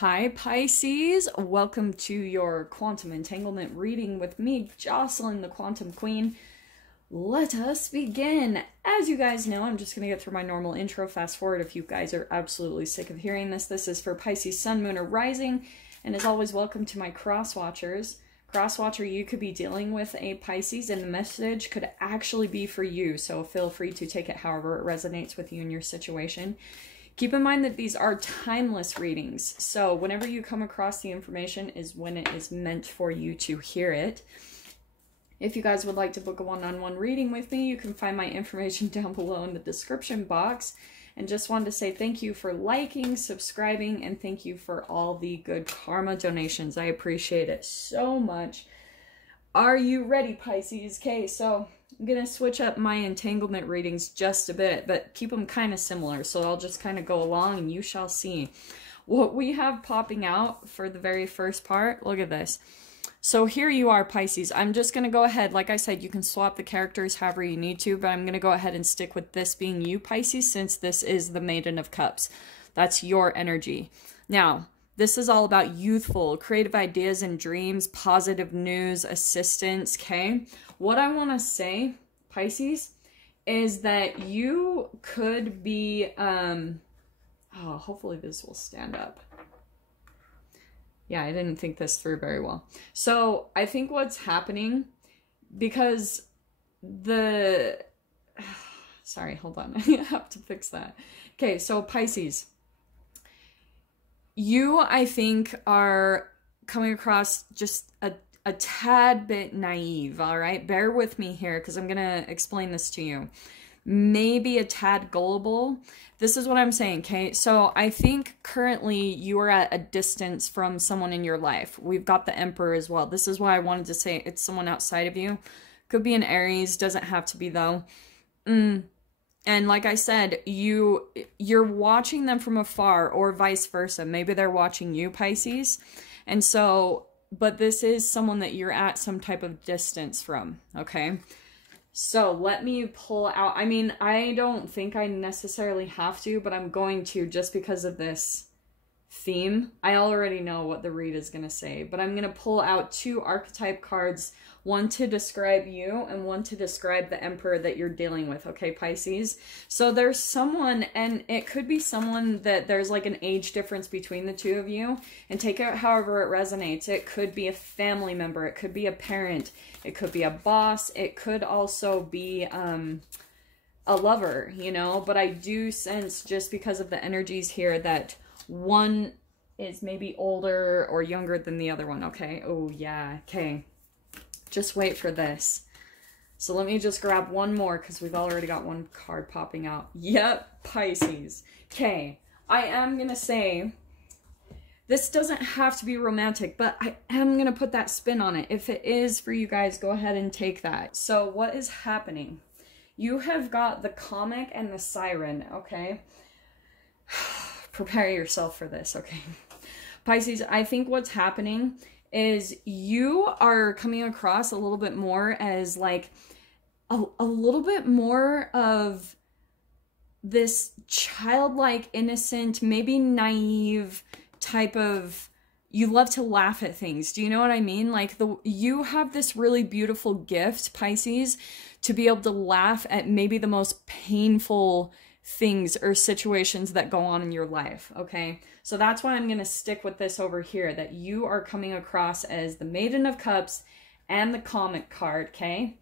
Hi Pisces, welcome to your quantum entanglement reading with me, Jocelyn, the Quantum Queen. Let us begin. As you guys know, I'm just going to get through my normal intro. Fast forward if you guys are absolutely sick of hearing this. This is for Pisces, Sun, Moon, or Rising. And as always, welcome to my cross watchers. Cross watcher, you could be dealing with a Pisces and the message could actually be for you. So feel free to take it however it resonates with you in your situation. Keep in mind that these are timeless readings, so whenever you come across the information is when it is meant for you to hear it. If you guys would like to book a one-on-one reading with me, you can find my information down below in the description box. And just wanted to say thank you for liking, subscribing, and thank you for all the good karma donations. I appreciate it so much. Are you ready, Pisces? Okay, so I'm going to switch up my entanglement readings just a bit, but keep them kind of similar. So I'll just kind of go along and you shall see. What we have popping out for the very first part, look at this. So here you are, Pisces. I'm just going to go ahead. Like I said, you can swap the characters however you need to, but I'm going to go ahead and stick with this being you, Pisces, since this is the Maiden of Cups. That's your energy. Now, this is all about youthful, creative ideas and dreams, positive news, assistance, okay? What I want to say, Pisces, is that you could be, hopefully this will stand up. Yeah, I didn't think this through very well. So I think what's happening, because sorry, hold on. I have to fix that. Okay, so Pisces, you, I think, are coming across just a tad bit naive, all right? Bear with me here because I'm going to explain this to you. Maybe a tad gullible. This is what I'm saying, okay? So I think currently you are at a distance from someone in your life. We've got the Emperor as well. This is why I wanted to say it's someone outside of you. Could be an Aries, doesn't have to be though. And like I said, you're watching them from afar or vice versa. Maybe they're watching you, Pisces. And so, but this is someone that you're at some type of distance from, okay? So let me pull out, I mean, I don't think I necessarily have to, but I'm going to just because of this theme. I already know what the read is going to say, but I'm going to pull out two archetype cards, one to describe you and one to describe the Emperor that you're dealing with, okay, Pisces? So there's someone, and it could be someone that there's like an age difference between the two of you, and take it however it resonates. It could be a family member, it could be a parent, it could be a boss, it could also be a lover, you know? But I do sense, just because of the energies here, that one is maybe older or younger than the other one, okay? Oh, yeah, okay. Just wait for this. So let me just grab one more because we've already got one card popping out. Yep, Pisces. Okay, I am going to say this doesn't have to be romantic, but I am going to put that spin on it. If it is for you guys, go ahead and take that. So what is happening? You have got the comic and the siren, okay? Prepare yourself for this, okay? Pisces, I think what's happening is you are coming across a little bit more as like a little bit more of this childlike, innocent, maybe naive type of, you love to laugh at things. Do you know what I mean? Like you have this really beautiful gift, Pisces, to be able to laugh at maybe the most painful things or situations that go on in your life, okay? So that's why I'm going to stick with this over here, that you are coming across as the Maiden of Cups and the comic card, okay?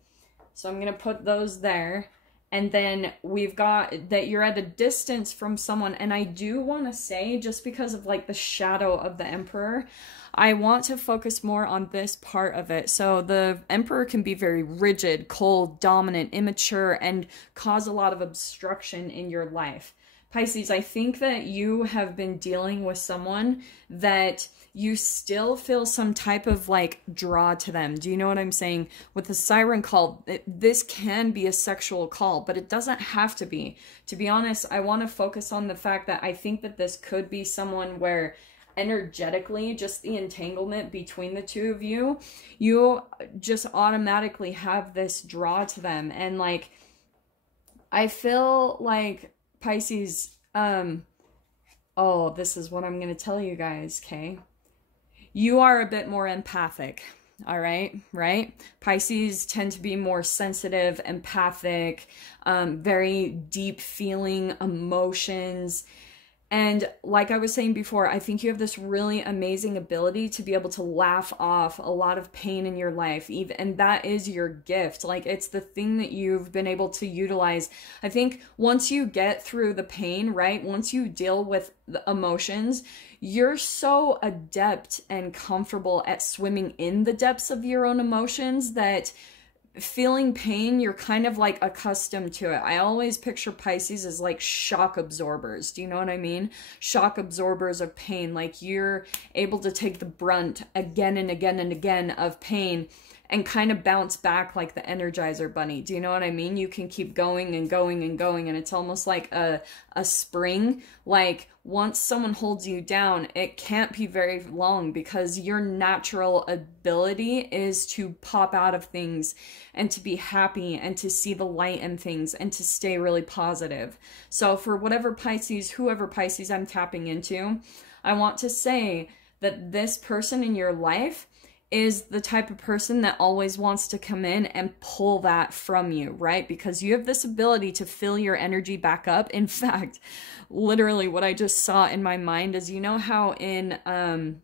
So I'm going to put those there. And then we've got that you're at a distance from someone. And I do want to say, just because of like the shadow of the Emperor, I want to focus more on this part of it. So the Emperor can be very rigid, cold, dominant, immature, and cause a lot of obstruction in your life. Pisces, I think that you have been dealing with someone that you still feel some type of like draw to them. Do you know what I'm saying? With the siren call, this can be a sexual call, but it doesn't have to be. To be honest, I want to focus on the fact that I think that this could be someone where energetically, just the entanglement between the two of you, you just automatically have this draw to them. And like, I feel like Pisces, Oh, this is what I'm going to tell you guys, okay? You are a bit more empathic, all right? Right? Pisces tend to be more sensitive, empathic, very deep feeling emotions. And like I was saying before, I think you have this really amazing ability to be able to laugh off a lot of pain in your life, even, and that is your gift. Like, it's the thing that you've been able to utilize. I think once you get through the pain, right? Once you deal with the emotions, you're so adept and comfortable at swimming in the depths of your own emotions that feeling pain, you're kind of like accustomed to it. I always picture Pisces as like shock absorbers. Do you know what I mean? Shock absorbers of pain. Like, you're able to take the brunt again and again and again of pain and kind of bounce back like the Energizer Bunny. Do you know what I mean? You can keep going and going and going, and it's almost like a spring. Like, once someone holds you down, it can't be very long, because your natural ability is to pop out of things and to be happy and to see the light in things and to stay really positive. So for whatever Pisces, whoever Pisces I'm tapping into, I want to say that this person in your life is the type of person that always wants to come in and pull that from you, right? Because you have this ability to fill your energy back up. In fact, literally what I just saw in my mind is, you know how in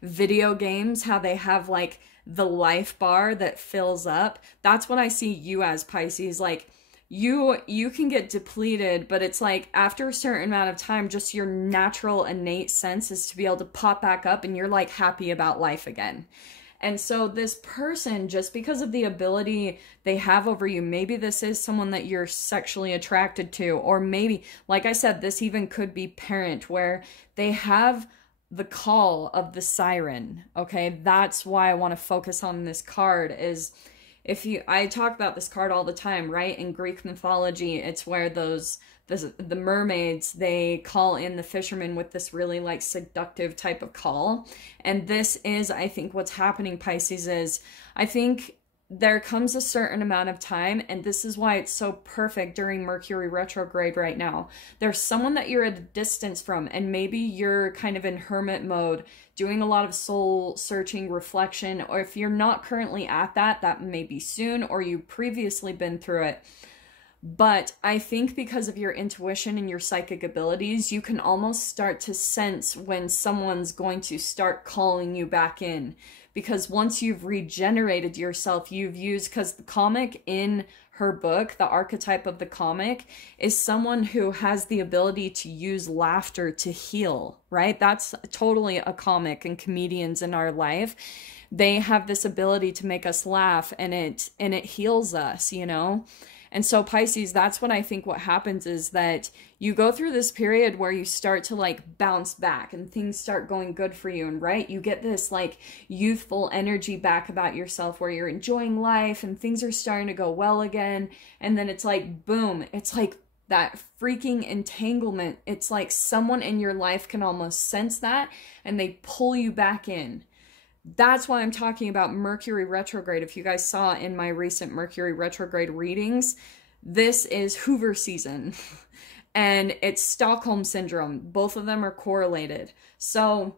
video games, how they have like the life bar that fills up? That's what I see you as, Pisces. Like, you can get depleted, but it's like after a certain amount of time, just your natural innate sense is to be able to pop back up, and you're like happy about life again. And so this person, just because of the ability they have over you, maybe this is someone that you're sexually attracted to, or maybe, like I said, this even could be parent, where they have the call of the siren. Okay, that's why I want to focus on this card. Is I talk about this card all the time, right? In Greek mythology, it's where the mermaids, they call in the fishermen with this really like seductive type of call. And this is, I think, what's happening, Pisces, is I think there comes a certain amount of time, and this is why it's so perfect during Mercury retrograde right now. There's someone that you're at a distance from, and maybe you're kind of in hermit mode, doing a lot of soul searching, reflection, or if you're not currently at that, that may be soon, or you've previously been through it. But I think because of your intuition and your psychic abilities, you can almost start to sense when someone's going to start calling you back in. Because once you've regenerated yourself, you've used, because the comic in her book, the archetype of the comic, is someone who has the ability to use laughter to heal, right? That's totally a comic, and comedians in our life, they have this ability to make us laugh, and it heals us, you know? And so Pisces, that's what I think what happens is that you go through this period where you start to like bounce back and things start going good for you. And right, you get this like youthful energy back about yourself where you're enjoying life and things are starting to go well again. And then it's like, boom, it's like that freaking entanglement. It's like someone in your life can almost sense that and they pull you back in. That's why I'm talking about Mercury retrograde. If you guys saw in my recent Mercury retrograde readings, this is Hoover season and it's Stockholm syndrome. Both of them are correlated. So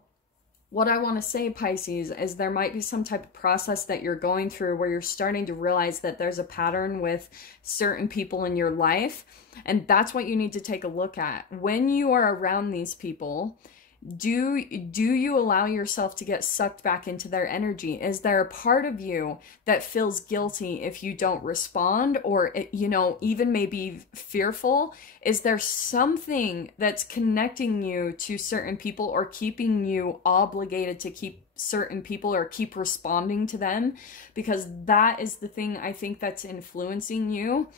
what I want to say, Pisces, is there might be some type of process that you're going through where you're starting to realize that there's a pattern with certain people in your life. And that's what you need to take a look at. When you are around these people, do you allow yourself to get sucked back into their energy? Is there a part of you that feels guilty if you don't respond, or, you know, even maybe fearful? Is there something that's connecting you to certain people or keeping you obligated to keep certain people or keep responding to them? Because that is the thing I think that's influencing you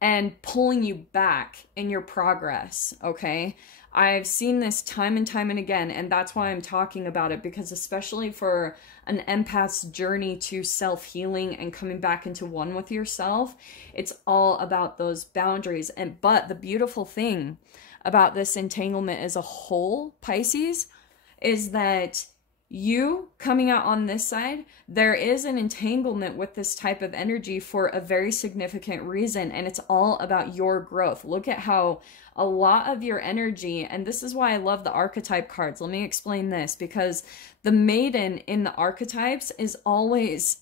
and pulling you back in your progress, okay? I've seen this time and time and again, and that's why I'm talking about it, because especially for an empath's journey to self-healing and coming back into one with yourself, it's all about those boundaries. But the beautiful thing about this entanglement as a whole, Pisces, is that you coming out on this side, there is an entanglement with this type of energy for a very significant reason, and it's all about your growth. Look at how a lot of your energy, and this is why I love the archetype cards. Let me explain this, because the maiden in the archetypes is always,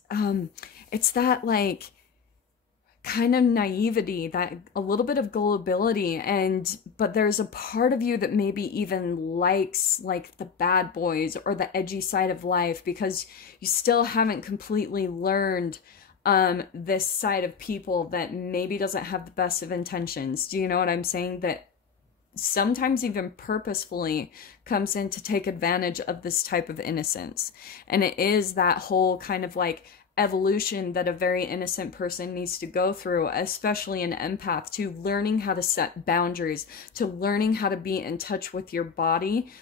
it's that like kind of naivety, that a little bit of gullibility, but there's a part of you that maybe even likes like the bad boys or the edgy side of life, because you still haven't completely learned this side of people that maybe doesn't have the best of intentions. Do you know what I'm saying? That sometimes even purposefully comes in to take advantage of this type of innocence. And it is that whole kind of like evolution that a very innocent person needs to go through, especially an empath, to learning how to set boundaries, to learning how to be in touch with your body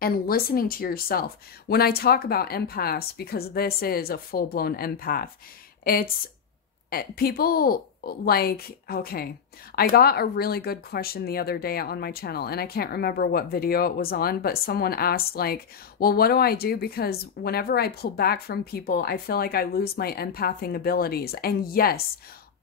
and listening to yourself. When I talk about empaths, because this is a full-blown empath, it's people like, okay, I got a really good question the other day on my channel, and I can't remember what video it was on, but someone asked like, well, what do I do? Because whenever I pull back from people, I feel like I lose my empathing abilities. And yes,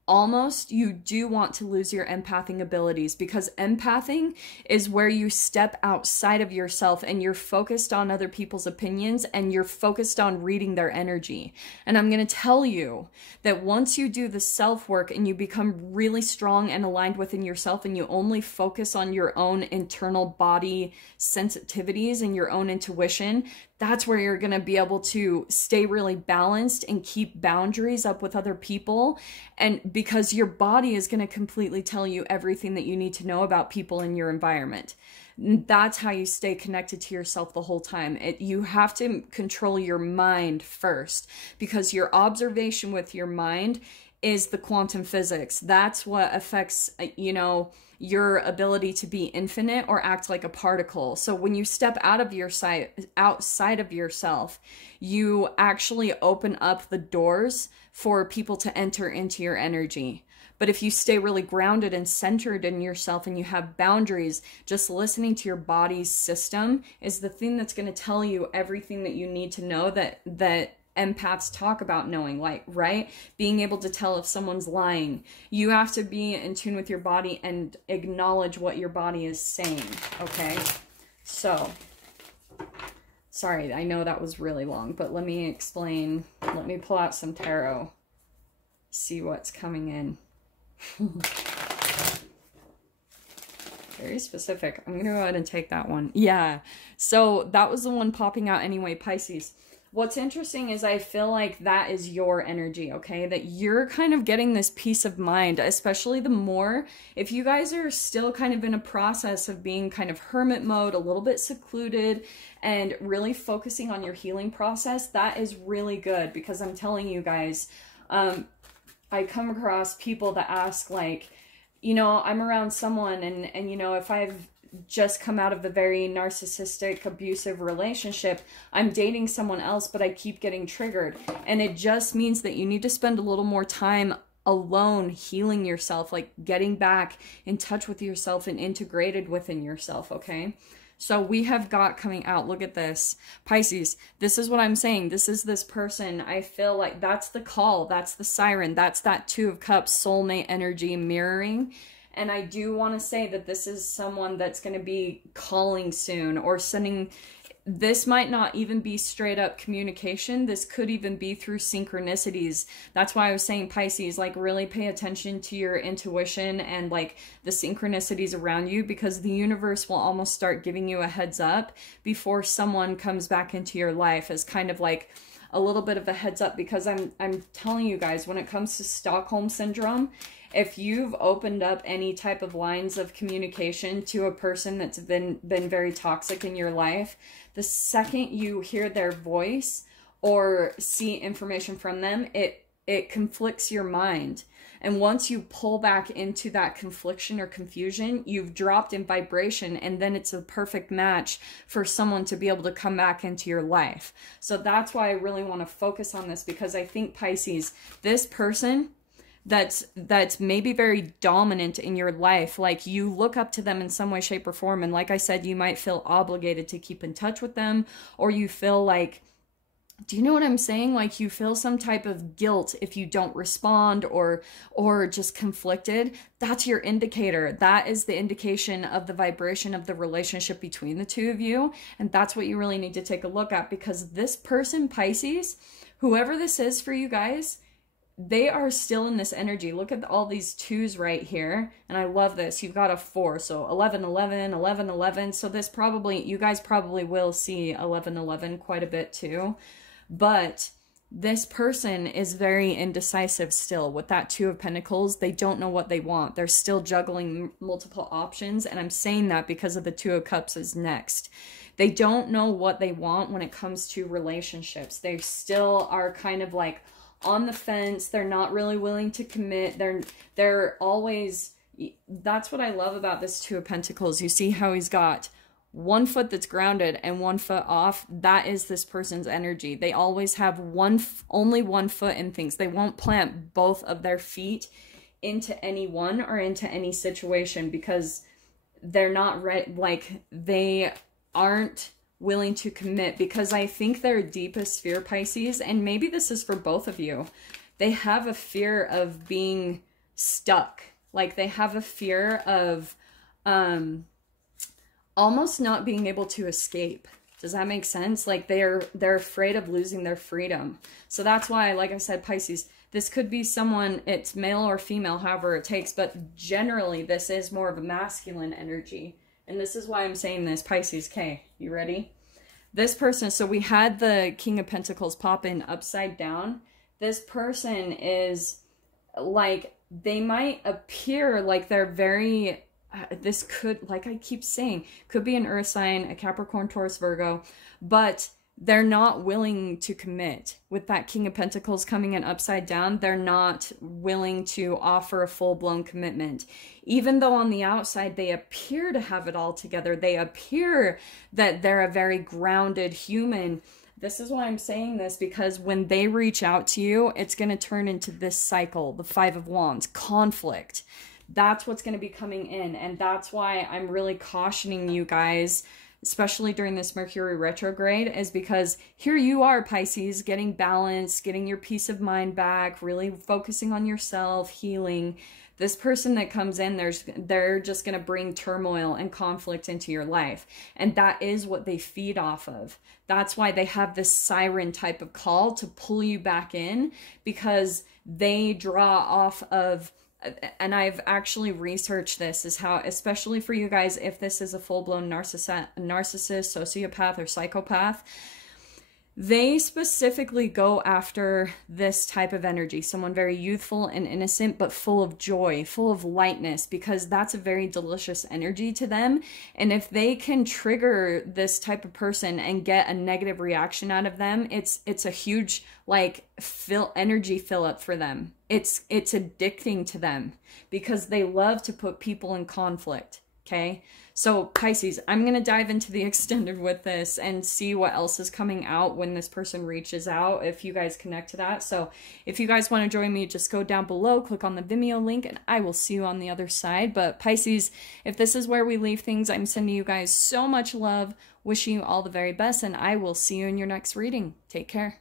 almost you do want to lose your empathing abilities, because empathing is where you step outside of yourself and you're focused on other people's opinions and you're focused on reading their energy. And I'm going to tell you that once you do the self-work and you become really strong and aligned within yourself, and you only focus on your own internal body sensitivities and your own intuition, that's where you're going to be able to stay really balanced and keep boundaries up with other people. And because your body is going to completely tell you everything that you need to know about people in your environment. That's how you stay connected to yourself the whole time. You have to control your mind first, because your observation with your mind is the quantum physics. That's what affects, you know, your ability to be infinite or act like a particle. So when you step out of your outside of yourself, you actually open up the doors for people to enter into your energy. But if you stay really grounded and centered in yourself and you have boundaries, just listening to your body's system is the thing that's going to tell you everything that you need to know, that empaths talk about knowing, like, right? Being able to tell if someone's lying. You have to be in tune with your body and acknowledge what your body is saying, okay? So, sorry, I know that was really long, but let me explain. Let me pull out some tarot, see what's coming in. Very specific. I'm gonna go ahead and take that one. Yeah, so that was the one popping out anyway, Pisces. What's interesting is I feel like that is your energy, okay? That you're kind of getting this peace of mind, especially the more, if you guys are still kind of in a process of being kind of hermit mode, a little bit secluded, and really focusing on your healing process, that is really good, because I'm telling you guys, I come across people that ask like, you know, I'm around someone and you know, if I've just come out of a very narcissistic, abusive relationship, I'm dating someone else, but I keep getting triggered. And it just means that you need to spend a little more time alone healing yourself, like getting back in touch with yourself and integrated within yourself, okay? So we have got coming out, look at this, Pisces, this is what I'm saying. This is this person. I feel like that's the call, that's the siren, that's that Two of Cups soulmate energy mirroring. And I do want to say that this is someone that's going to be calling soon or sending. This might not even be straight up communication. This could even be through synchronicities. That's why I was saying, Pisces, like really pay attention to your intuition and like the synchronicities around you, because the universe will almost start giving you a heads up before someone comes back into your life, as kind of like a little bit of a heads up. Because I'm telling you guys, when it comes to Stockholm Syndrome, if you've opened up any type of lines of communication to a person that's been very toxic in your life, the second you hear their voice or see information from them, it conflicts your mind. And once you pull back into that confliction or confusion, you've dropped in vibration, and then it's a perfect match for someone to be able to come back into your life. So that's why I really want to focus on this, because I think, Pisces, this person, that's maybe very dominant in your life. Like you look up to them in some way, shape, or form. And like I said, you might feel obligated to keep in touch with them, or you feel like, do you know what I'm saying? Like you feel some type of guilt if you don't respond, or just conflicted. That's your indicator. That is the indication of the vibration of the relationship between the two of you. And that's what you really need to take a look at, because this person, Pisces, whoever this is for you guys, they are still in this energy. Look at all these twos right here. And I love this. You've got a 4. So 11, 11, 11, 11. So this probably, you guys probably will see 11, 11 quite a bit too. But this person is very indecisive still with that 2 of Pentacles. They don't know what they want. They're still juggling multiple options. And I'm saying that because of the 2 of Cups is next. They don't know what they want when it comes to relationships. They still are kind of like on the fence. They're not really willing to commit. They're always, that's what I love about this 2 of Pentacles. You see how he's got 1 foot that's grounded and 1 foot off. That is this person's energy. They always have only 1 foot in things. They won't plant both of their feet into any one or into any situation, because they're not like they aren't willing to commit. Because I think their deepest fear, Pisces, and maybe this is for both of you, they have a fear of being stuck. Like they have a fear of almost not being able to escape. Does that make sense? Like they're afraid of losing their freedom. So that's why, like I said, Pisces, this could be someone, it's male or female, however it takes, but generally this is more of a masculine energy. And this is why I'm saying this, Pisces. Okay, you ready? This person, so we had the King of Pentacles pop in upside down. This person is like, they might appear like they're very, this could, like I keep saying, could be an earth sign, a Capricorn, Taurus, Virgo, but they're not willing to commit. With that King of Pentacles coming in upside down, they're not willing to offer a full-blown commitment. Even though on the outside they appear to have it all together, they appear that they're a very grounded human. This is why I'm saying this, because when they reach out to you, it's going to turn into this cycle, the 5 of Wands, conflict. That's what's going to be coming in. And that's why I'm really cautioning you guys, especially during this Mercury retrograde, is because here you are, Pisces, getting balance, getting your peace of mind back, really focusing on yourself, healing. This person that comes in, they're just going to bring turmoil and conflict into your life. And that is what they feed off of. That's why they have this siren type of call to pull you back in, because they draw off of, and I've actually researched this, is how, especially for you guys, if this is a full-blown narcissist, sociopath, or psychopath, they specifically go after this type of energy, someone very youthful and innocent, but full of joy, full of lightness, because that's a very delicious energy to them. And if they can trigger this type of person and get a negative reaction out of them, it's a huge like energy fill up for them. It's addicting to them, because they love to put people in conflict. Okay, so Pisces, I'm going to dive into the extended with this and see what else is coming out when this person reaches out, if you guys connect to that. So if you guys want to join me, just go down below, click on the Vimeo link, and I will see you on the other side. But Pisces, if this is where we leave things, I'm sending you guys so much love, wishing you all the very best, and I will see you in your next reading. Take care.